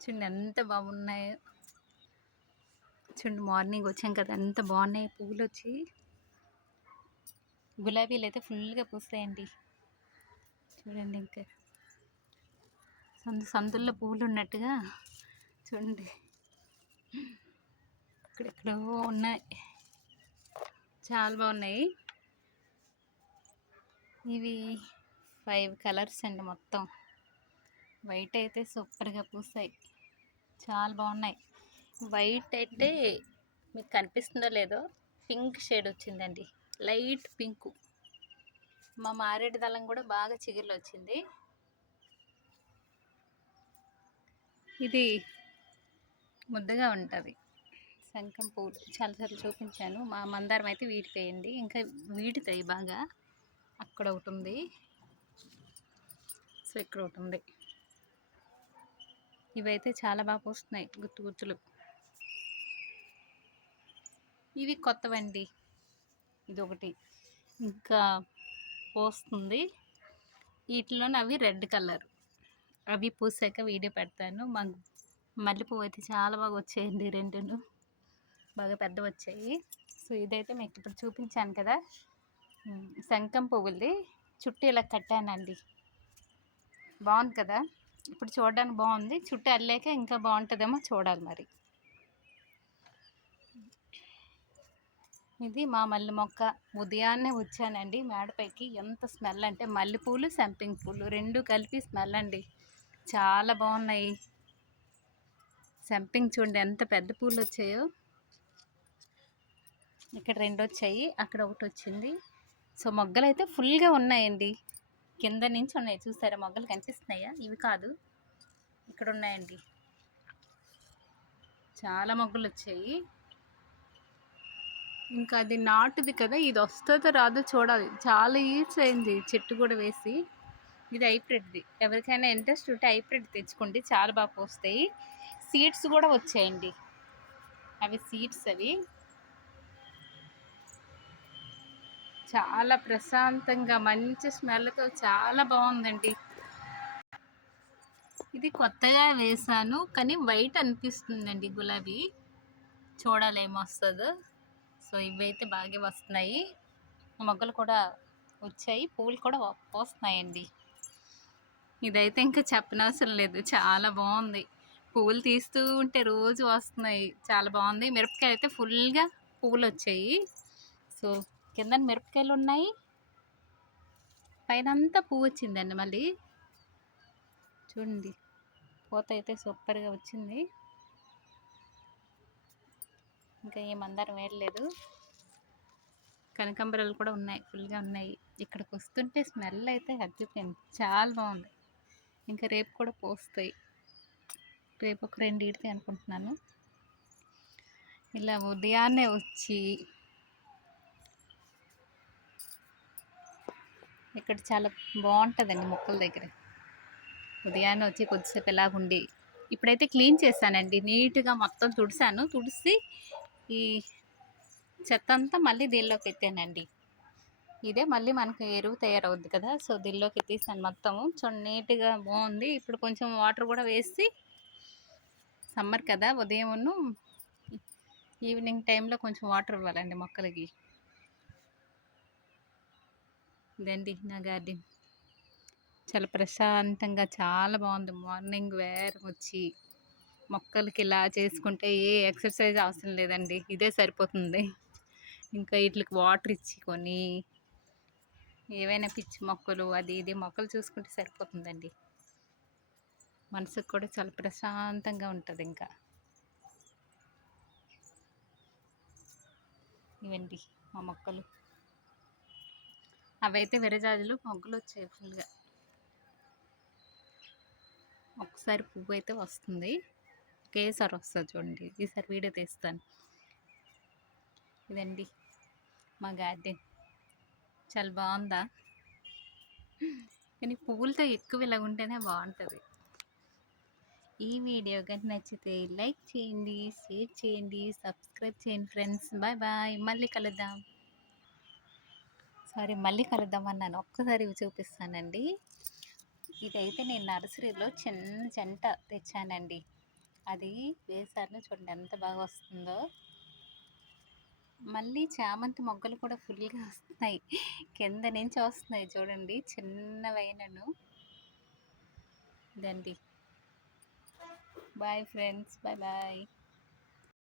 చూడండి ఎంత బాగున్నాయో. చూడండి మార్నింగ్ వచ్చాం కదా ఎంత బాగున్నాయి పువ్వులు వచ్చి. గులాబీలు అయితే ఫుల్గా పూస్తాయండి. చూడండి ఇంకా. సందు సందుల్లో పువ్వులు ఉన్నట్టుగా చూడండి. ఇక్కడెక్కడో ఉన్నాయి. చాలా బాగున్నాయి. ఇవి ఫైవ్ కలర్స్ అండి మొత్తం. వైట్ అయితే సూపర్గా పూస్తాయి చాలా బాగున్నాయి వైట్ అయితే మీకు కనిపిస్తుందో లేదో పింక్ షేడ్ వచ్చిందండి. Light pink. మా మారేడు దళం కూడా బాగా చిగురులు వచ్చింది. ఇది ముద్దగా ఉంటుంది. శంఖం పువ్వులు చాలాసార్లు చూపించాను. మా మందారం అయితే వీడిపోయింది. ఇంకా వీడుతాయి బాగా. అక్కడ ఒకటి ఉంది. సో ఇక్కడ ఒకటి ఉంది. ఇవైతే చాలా బాగా పోస్తున్నాయి గుత్తు గుర్తులు ఇవి కొత్తవండి. ఇది ఒకటి ఇంకా పోస్తుంది. వీటిలోనే అవి రెడ్ కలర్. అవి పూసాక వీడియో పెడతాను. మా మల్లెపువ్వు అయితే చాలా బాగా వచ్చాయండి రెండును. బాగా పెద్ద వచ్చాయి సో ఇదైతే మీకు ఇప్పుడు చూపించాను కదా. శంఖం పువ్వులది. చుట్టూ ఇలా కట్టానండి. బాగుంది కదా? ఇప్పుడు చూడడానికి బాగుంది. చుట్టూ అల్లాక ఇంకా బాగుంటుందేమో చూడాలి మరి. ఇది మా మల్లె మొక్క. ఉదయాన్నే వచ్చానండి మేడపైకి. ఎంత స్మెల్ అంటే మల్లెపూలు సంపింగ్ పూలు రెండు కలిపి స్మెల్ అండి. చాలా బాగున్నాయి. సంపింగ్ చూడండి ఎంత పెద్ద పూలు వచ్చాయో. ఇక్కడ రెండు వచ్చాయి. అక్కడ ఒకటి వచ్చింది. సో మొగ్గలు అయితే ఫుల్గా ఉన్నాయండి. కింద నుంచి ఉన్నాయి. చూసారా? మొగ్గలు కనిపిస్తున్నాయా? ఇవి కాదు. ఇక్కడ ఉన్నాయండి చాలా మొగ్గలు వచ్చాయి. ఇంకా అది నాటుది కదా? ఇది వస్తుందో రాదో చూడాలి. చాలా ఈజ్ అయింది చెట్టు కూడా వేసి. ఇది హైబ్రిడ్ది. ఎవరికైనా ఇంట్రెస్ట్ ఉంటే హైబ్రిడ్ తెచ్చుకోండి. చాలా బాగా పోస్తాయి. సీడ్స్ కూడా వచ్చాయండి. అవి సీడ్స్ అవి. చాలా ప్రశాంతంగా మంచి స్మెల్తో చాలా బాగుందండి ఇది కొత్తగా వేసాను కానీ వైట్ అనిపిస్తుందండి గులాబీ. చూడాలి ఏమొస్తుందో సో ఇవైతే బాగా వస్తున్నాయి. మొగ్గలు కూడా వచ్చాయి పూలు కూడా పోస్తున్నాయండి ఇదైతే ఇంకా చెప్పనవసరం లేదు చాలా బాగుంది పువ్వులు తీస్తూ ఉంటే రోజు వస్తున్నాయి చాలా బాగుంది మిరపకాయ అయితే ఫుల్గా పువ్వులు వచ్చాయి సో కింద మిరపకాయలు ఉన్నాయి పైన అంతా పువ్వు వచ్చిందండి మళ్ళీ. చూడండి పూత అయితే సూపర్గా వచ్చింది. ఇంకా ఏ మందారం వేయలేదు. కనకాంబరాలు కూడా ఉన్నాయి ఫుల్గా ఉన్నాయి. ఇక్కడికి వస్తుంటే స్మెల్ అయితే హద్దిపోయింది చాలా బాగుంది. ఇంకా రేపు కూడా పోస్తాయి. రేపు ఒక రెండు ఇడితే అనుకుంటున్నాను. ఇలా ఉదయాన్నే వచ్చి ఇక్కడ చాలా బాగుంటుందండి మొక్కల దగ్గర. ఉదయాన్నే వచ్చి కొద్దిసేపు ఎలాగుండి ఇప్పుడైతే క్లీన్ చేశానండి. నీట్గా మొత్తం తుడిసాను తుడిసి ఈ చెత్త అంతా మళ్ళీ దీనిలోకి ఎత్తానండి ఇదే మళ్ళీ మనకు ఎరువు తయారవుద్ది కదా సో దీనిలోకి ఎత్తేసాను మొత్తము. సో నీట్గా బాగుంది. ఇప్పుడు కొంచెం వాటర్ కూడా వేసి సమ్మర్ కదా ఉదయం ఈవినింగ్ టైంలో కొంచెం వాటర్ ఇవ్వాలండి మొక్కలకి. ఇదండి నా గార్డెన్? చాలా ప్రశాంతంగా చాలా బాగుంది. మార్నింగ్ వేర్ వచ్చి మొక్కలకి ఇలా చేసుకుంటే ఏ ఎక్సర్సైజ్ అవసరం లేదండి. ఇదే సరిపోతుంది. ఇంకా వీటికి వాటర్ ఇచ్చి కొని ఏవైనా పిచ్చి మొక్కలు అది ఇది మొక్కలు చూసుకుంటే సరిపోతుందండి. మనసుకు కూడా చాలా ప్రశాంతంగా ఉంటుంది ఇంకా. ఇవండి మా మొక్కలు. అవైతే విరజాజులు మొగ్గులు వచ్చాయి ఫుల్గా. ఒకసారి పువ్వు అయితే వస్తుంది. ఒకేసారి వస్తుంది చూడండి. ఈసారి వీడియో తీస్తాను. ఇదండి మా గార్డెన్. చాలా బాగుందా? కానీ పువ్వులతో ఎక్కువ ఇలా ఉంటేనే బాగుంటుంది. ఈ వీడియో కానీ నచ్చితే లైక్ చేయండి షేర్ చేయండి సబ్స్క్రైబ్ చేయండి ఫ్రెండ్స్. Bye bye. మళ్ళీ కలుద్దాం. ఒకసారి మళ్ళీ కలుద్దామన్నాను ఒక్కసారి చూపిస్తానండి. ఇదైతే నేను నర్సరీలో చిన్న చెంట తెచ్చానండి. అది వేసాను చూడండి ఎంత బాగా వస్తుందో. మళ్ళీ చామంతి మొగ్గలు కూడా ఫుల్గా వస్తున్నాయి. కింద నుంచి వస్తున్నాయి చూడండి. చిన్నవైనను. ఇదండి. Boy friends. Bye bye.